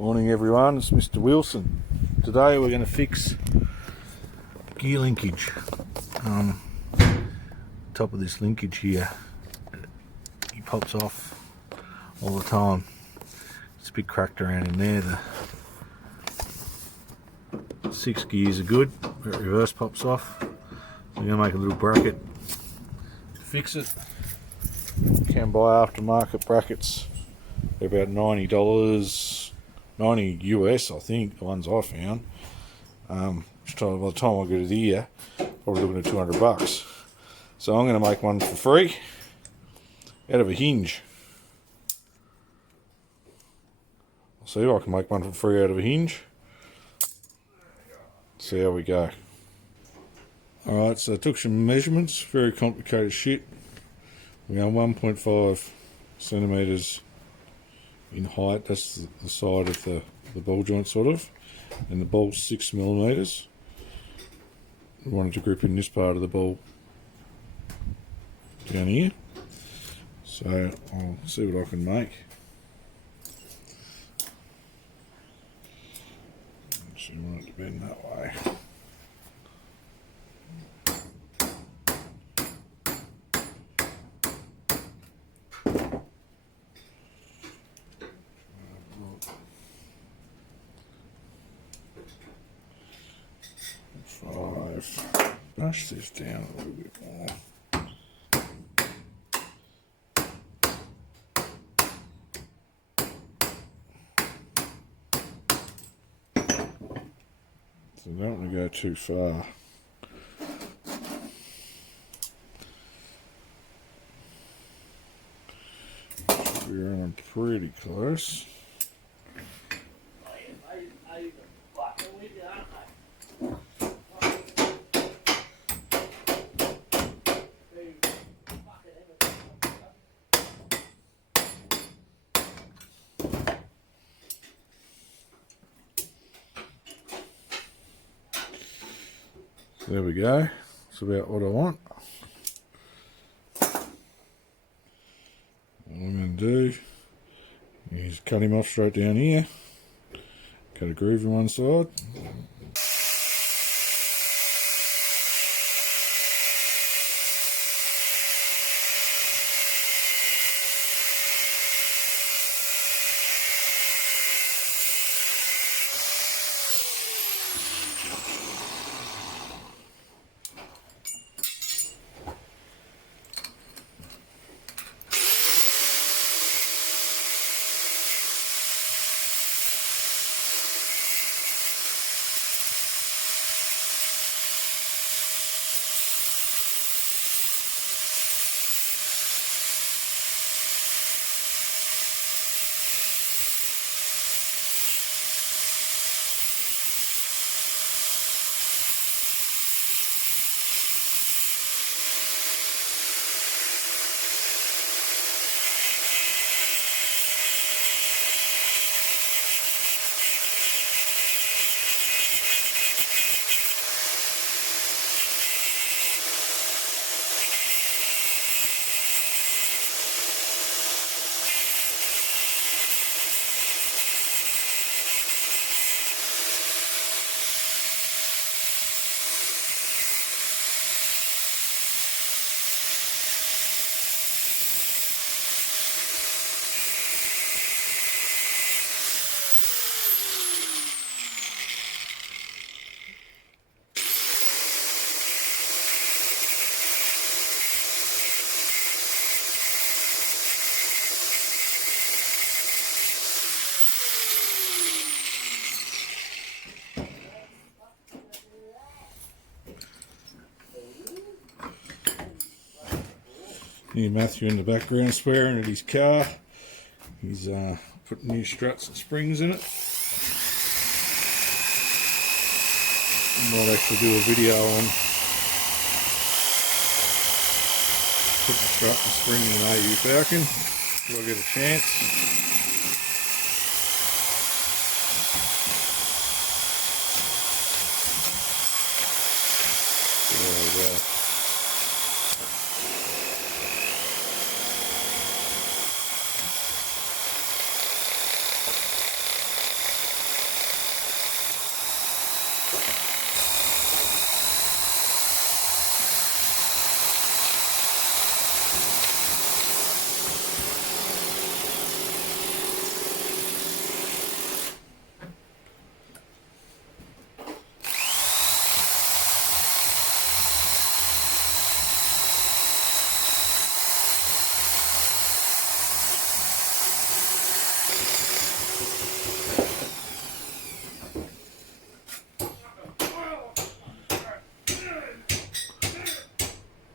Morning everyone, it's Mr. Wilson. Today we're going to fix gear linkage. Top of this linkage here, he pops off all the time. It's a bit cracked around in there. The 6 gears are good, but reverse pops off. So we're going to make a little bracket to fix it. You can buy aftermarket brackets. They're about $90. 90 US, I think, the ones I found. By the time I go to the year, probably looking at 200 bucks. So I'm going to make one for free out of a hinge. I'll see if I can make one for free out of a hinge. See how we go. Alright, so I took some measurements, very complicated shit. We are 1.5 centimetres in height. That's the side of the ball joint, sort of, and the ball's 6 millimeters. We wanted to grip in this part of the ball down here, so I'll see what I can make. So you want it to bend that way. Brush this down a little bit more. So I don't want to go too far. We're running pretty close. There we go, that's about what I want. What I'm going to do is cut him off straight down here, cut a groove on one side. Hear Matthew in the background swearing at his car. He's putting new struts and springs in it. I might actually do a video on putting a strut and spring in an AU Falcon if I get a chance. There we go.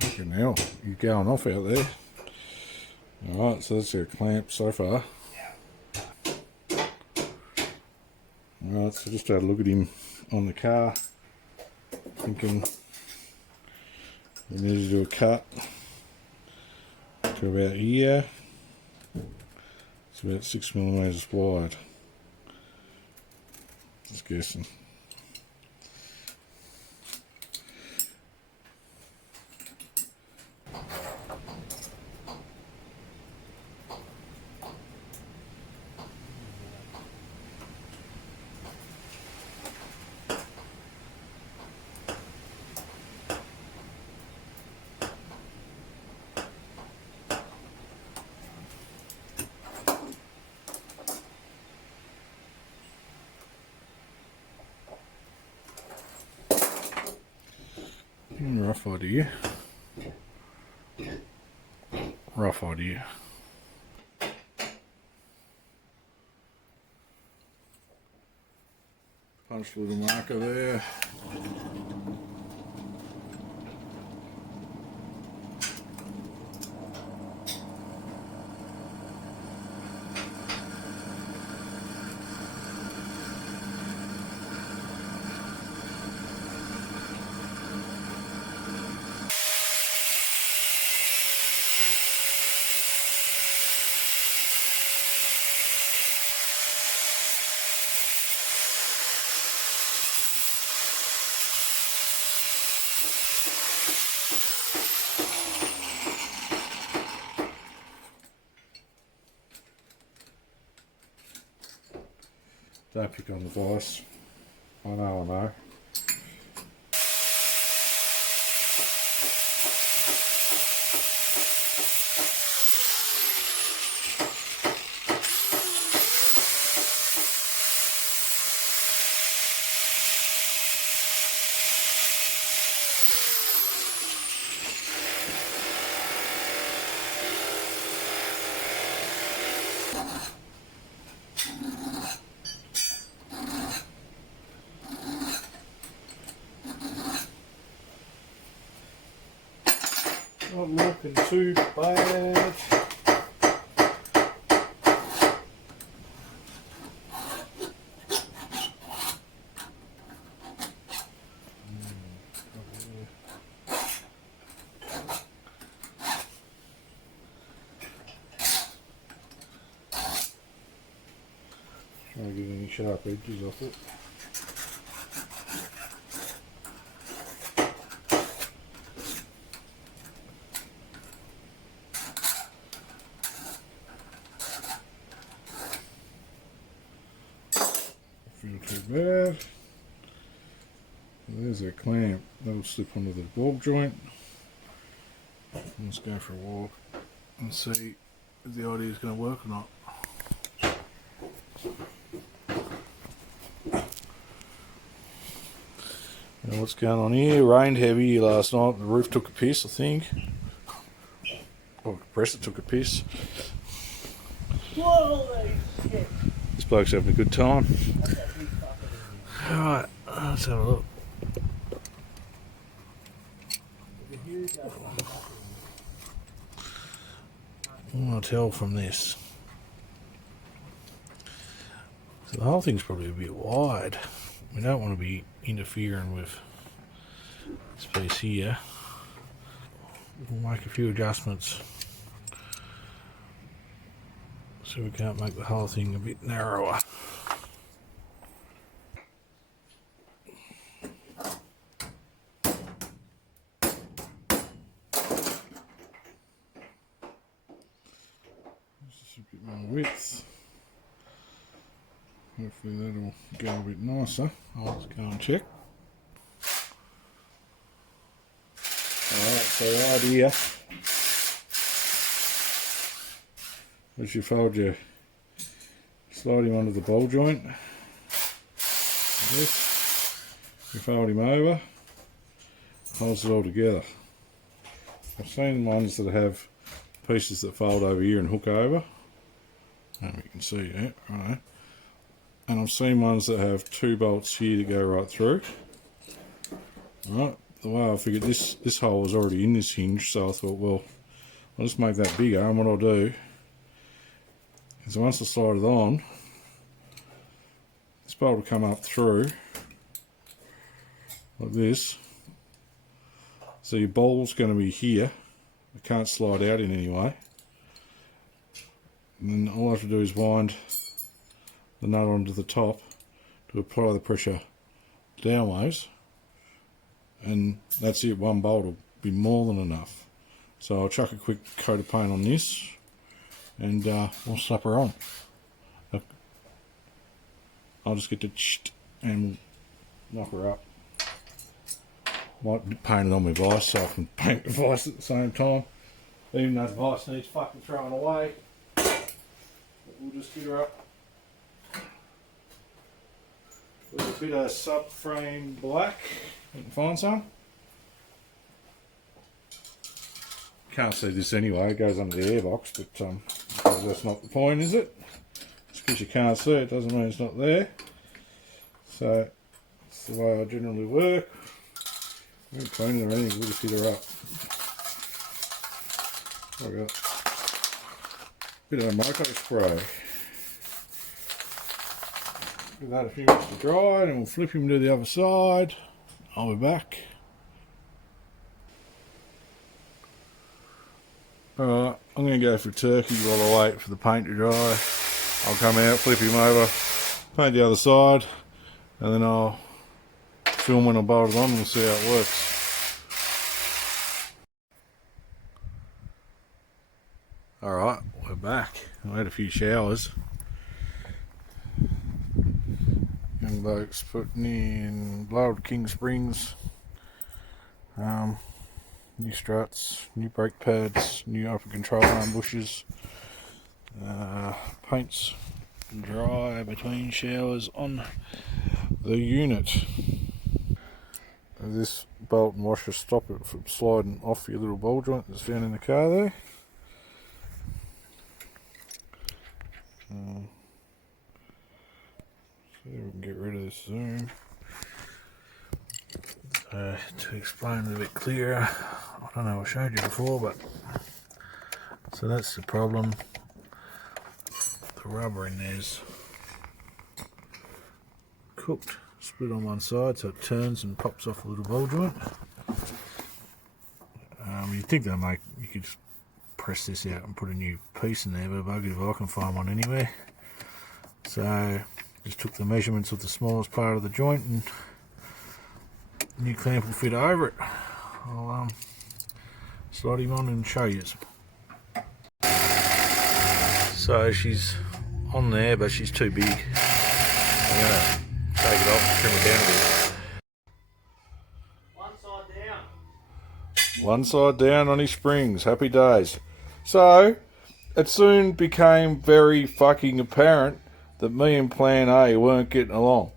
Fucking hell, you're going off out there. Alright, so that's our clamp so far. Alright, so just had a look at him on the car, thinking we need to do a cut to about here. It's about 6mm wide. Just guessing. Rough idea. Rough idea. Punch a little marker there. Don't pick on the vice. I know. Not looking too bad. Trying to get any sharp edges off it. Feel too bad. There's a clamp. That'll slip onto the ball joint. Let's go for a walk and see if the idea is going to work or not. Now what's going on here? Rained heavy last night. The roof took a piss, I think. Or compressor took a piss. Holy shit. This bloke's having a good time. Alright, let's have a look. What can I tell from this? So the whole thing's probably a bit wide. We don't want to be interfering with this piece here. We'll make a few adjustments so we can't make the whole thing a bit narrower. Just a bit more width. Hopefully that'll go a bit nicer. I'll just go and check. Alright, so the idea is you fold your slide him under the ball joint. Like this. You fold him over, holds it all together. I've seen ones that have pieces that fold over here and hook over. And you can see it, right? And I've seen ones that have 2 bolts here to go right through. Right, the way I figured this hole was already in this hinge, so I thought, well, I'll just make that bigger, and what I'll do is once I slide it on, this bolt will come up through like this. So your ball's going to be here. It can't slide out in any way. And then all I have to do is wind the nut onto the top to apply the pressure downwards, and that's it. One bolt will be more than enough. So I'll chuck a quick coat of paint on this, and we'll slap her on. I'll just get to and knock her up. Might paint it on my vise so I can paint the vise at the same time. Even though the vise needs fucking throwing away, but we'll just get her up with a bit of subframe black. You can find some. Can't see this anyway, it goes under the airbox, but that's not the point, is it? Just because you can't see it doesn't mean it's not there. So that's the way I generally work. We haven't cleaned it or anything, we'll just hit her up. I got a bit of a micro spray. Give that a few minutes to dry, and we'll flip him to the other side. I'll be back. Alright, I'm going to go for turkey while I wait for the paint to dry. I'll come out, flip him over, paint the other side, and then I'll film when I bolt it on and we'll see how it works. Alright, we're back. I had a few showers. Young blokes putting in lowered King Springs, new struts, new brake pads, new upper control arm bushes, paints dry between showers on the unit. This bolt and washer stop it from sliding off your little ball joint that's down in the car there. See if we can get rid of this zoom. To explain it a bit clearer, I don't know, I showed you before, but so that's the problem. The rubber in there's cooked, split on one side, so it turns and pops off a little ball joint. You'd think that you could just press this out and put a new piece in there, but bugger if I can find one anywhere. So just took the measurements of the smallest part of the joint, and new clamp will fit over it. I'll slide him on and show you. So she's on there, but she's too big. I'm going to take it off and trim it down a bit. One side down. One side down on his springs. Happy days. So it soon became very fucking apparent that me and Plan A weren't getting along.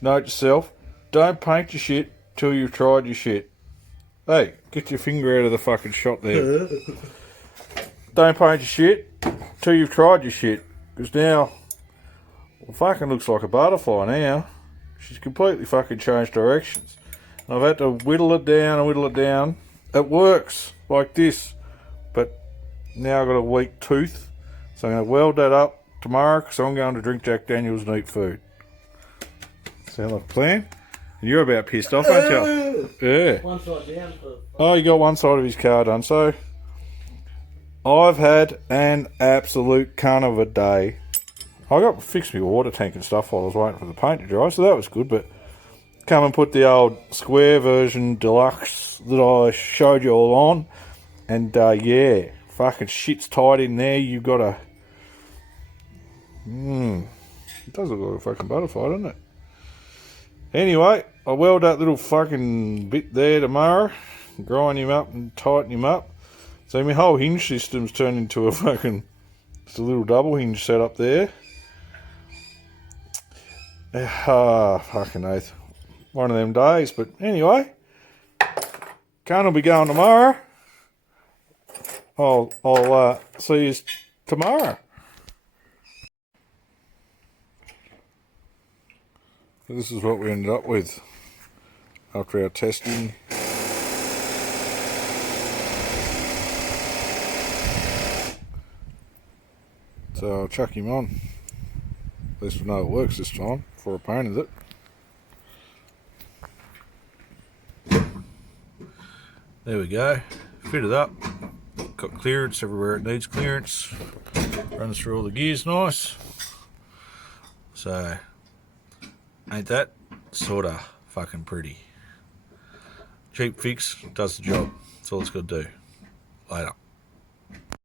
Note to self, don't paint your shit till you've tried your shit. Hey, get your finger out of the fucking shot there. Don't paint your shit till you've tried your shit. Because now, well, fucking looks like a butterfly now. She's completely fucking changed directions. And I've had to whittle it down and whittle it down. It works like this. But now I've got a weak tooth. So I'm going to weld that up tomorrow because I'm going to drink Jack Daniels and eat food. Sound like a plan? And you're about pissed off, aren't you? Yeah. One side down. Oh, you got one side of his car done. So I've had an absolute cunt of a day. I got to fix my water tank and stuff while I was waiting for the paint to dry, so that was good. But come and put the old square version deluxe that I showed you all on, and yeah, fucking shit's tight in there. You've got to. It does look like a fucking butterfly, doesn't it? Anyway, I weld that little fucking bit there tomorrow, grind him up and tighten him up. So my whole hinge system's turned into a fucking, it's a little double hinge setup there. Fucking oath. One of them days, but anyway, Kane will be going tomorrow. I'll see you tomorrow. This is what we ended up with after our testing. So I'll chuck him on. At least we know it works this time before I painted it. There we go. Fit it up. Got clearance everywhere it needs clearance. Runs through all the gears nice. So, ain't that sorta fucking pretty? Cheap fix, does the job. That's all it's got to do. Later.